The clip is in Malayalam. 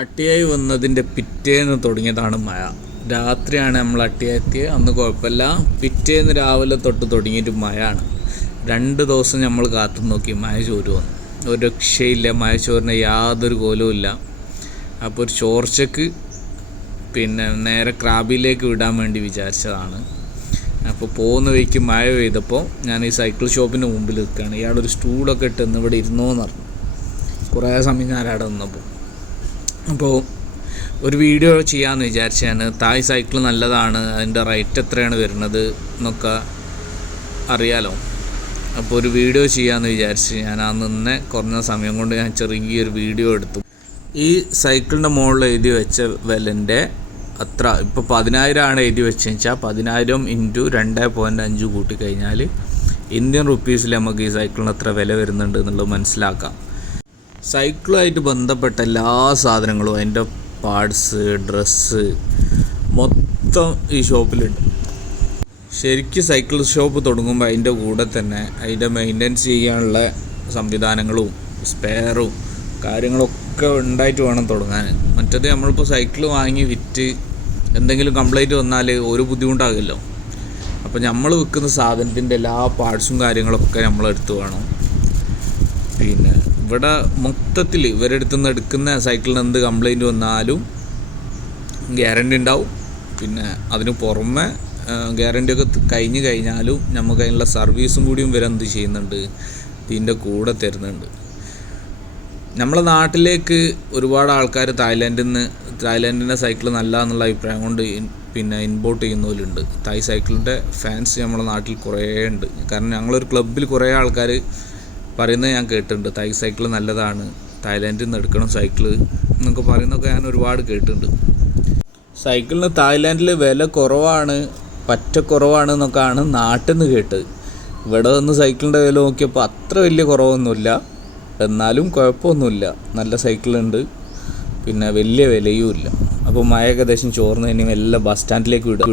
അട്ടിയായി വന്നതിൻ്റെ പിറ്റേന്ന് തുടങ്ങിയതാണ് മഴ. രാത്രിയാണ് നമ്മൾ അട്ടിയായി എത്തിയത്. അന്ന് കുഴപ്പമില്ല. പിറ്റേന്ന് രാവിലെ തൊട്ട് തുടങ്ങിയിട്ട് മഴയാണ്. 2 ദിവസം നമ്മൾ കാത്തു നോക്കി മഴ ചോരുമെന്ന്. ഒരു രക്ഷയില്ല. മഴ ചോരുന്ന യാതൊരു കോലവും ഇല്ല. അപ്പോൾ ഒരു ചോർച്ചയ്ക്ക് നേരെ ക്രാബിലേക്ക് വിടാൻ വേണ്ടി വിചാരിച്ചതാണ്. അപ്പോൾ പോകുന്ന വഴിക്ക് മഴ പെയ്തപ്പോൾ ഞാൻ ഈ സൈക്കിൾ ഷോപ്പിൻ്റെ മുമ്പിൽ നിൽക്കുകയാണ്. ഇയാളൊരു സ്റ്റൂളൊക്കെ ഇട്ട് ഇവിടെ ഇരുന്നോന്ന് പറഞ്ഞു. കുറേ സമയം ഞാൻ അവിടെ നിന്നപ്പോൾ ഒരു വീഡിയോ ചെയ്യാമെന്ന് വിചാരിച്ചാണ്. തായ് സൈക്കിൾ നല്ലതാണ്, അതിൻ്റെ റേറ്റ് എത്രയാണ് വരുന്നത് എന്നൊക്കെ അറിയാലോ. അപ്പോൾ ഒരു വീഡിയോ ചെയ്യാമെന്ന് വിചാരിച്ച് ഞാൻ നിന്നെ കുറഞ്ഞ സമയം കൊണ്ട് ഞാൻ ചെറിയൊരു വീഡിയോ എടുത്തു. ഈ സൈക്കിളിൻ്റെ മുകളിൽ എഴുതി വെച്ച വിലൻ്റെ അത്ര ഇപ്പോൾ 10,000 ആണ് എഴുതി വെച്ചെന്ന് വെച്ചാൽ 10,000 ഇൻറ്റു 2.5 കൂട്ടിക്കഴിഞ്ഞാൽ ഇന്ത്യൻ റുപ്പീസിൽ നമുക്ക് ഈ സൈക്കിളിന് എത്ര വില വരുന്നുണ്ട് എന്നുള്ളത് മനസ്സിലാക്കാം. സൈക്കിളുമായിട്ട് ബന്ധപ്പെട്ട എല്ലാ സാധനങ്ങളും, അതിൻ്റെ പാർട്സ്, ഡ്രസ്സ് മൊത്തം ഈ ഷോപ്പിലുണ്ട്. ശരിക്കും സൈക്കിൾ ഷോപ്പ് തുടങ്ങുമ്പോൾ അതിൻ്റെ കൂടെ തന്നെ അതിൻ്റെ മെയിൻ്റനൻസ് ചെയ്യാനുള്ള സംവിധാനങ്ങളും സ്പെയറും കാര്യങ്ങളൊക്കെ ഉണ്ടായിട്ട് വേണം തുടങ്ങാൻ. മറ്റേത് നമ്മളിപ്പോൾ സൈക്കിൾ വാങ്ങി വിറ്റ് എന്തെങ്കിലും കംപ്ലൈൻറ്റ് വന്നാൽ ഒരു ബുദ്ധിമുട്ടാകില്ലോ. അപ്പോൾ നമ്മൾ വിൽക്കുന്ന സാധനത്തിൻ്റെ എല്ലാ പാർട്സും കാര്യങ്ങളൊക്കെ നമ്മളെടുത്ത് വേണം. ഇവിടെ മൊത്തത്തിൽ ഇവരുടെ അടുത്ത് നിന്ന് എടുക്കുന്ന സൈക്കിളിന് എന്ത് കംപ്ലൈൻറ്റ് വന്നാലും ഗ്യാരണ്ടി ഉണ്ടാവും. അതിന് പുറമെ ഗ്യാരണ്ടിയൊക്കെ കഴിഞ്ഞ് കഴിഞ്ഞാലും നമുക്ക് അതിനുള്ള സർവീസും കൂടിയും എന്ത് ചെയ്യുന്നുണ്ട്, ഇതിൻ്റെ കൂടെ തരുന്നുണ്ട്. നമ്മളെ നാട്ടിലേക്ക് ഒരുപാട് ആൾക്കാർ തായ്ലാൻഡിൻ്റെ സൈക്കിൾ നല്ല എന്നുള്ള അഭിപ്രായം കൊണ്ട് ഇമ്പോർട്ട് ചെയ്യുന്നവരുണ്ട്. തായ് സൈക്കിളിൻ്റെ ഫാൻസ് നമ്മളെ നാട്ടിൽ കുറേ ഉണ്ട്. കാരണം ഞങ്ങളൊരു ക്ലബ്ബിൽ കുറേ ആൾക്കാർ പറയുന്നത് ഞാൻ കേട്ടിട്ടുണ്ട്. തായ് സൈക്കിൾ നല്ലതാണ്, തായ്ലാൻഡിൽ നിന്ന് എടുക്കണം സൈക്കിൾ എന്നൊക്കെ പറയുന്നതൊക്കെ ഞാൻ ഒരുപാട് കേട്ടിട്ടുണ്ട്. സൈക്കിളിന് തായ്ലാൻഡിൽ വില കുറവാണ്, പറ്റ കുറവാണ് എന്നൊക്കെയാണ് നാട്ടിൽ നിന്ന് കേട്ടത്. ഇവിടെ വന്ന് സൈക്കിളിൻ്റെ വില നോക്കിയപ്പോൾ അത്ര വലിയ കുറവൊന്നുമില്ല. എന്നാലും കുഴപ്പമൊന്നുമില്ല, നല്ല സൈക്കിളുണ്ട്, വലിയ വിലയും ഇല്ല. അപ്പോൾ മഴ ഏകദേശം ചോർന്ന് കഴിഞ്ഞാൽ എല്ലാം ബസ് സ്റ്റാൻഡിലേക്ക് വിടുക.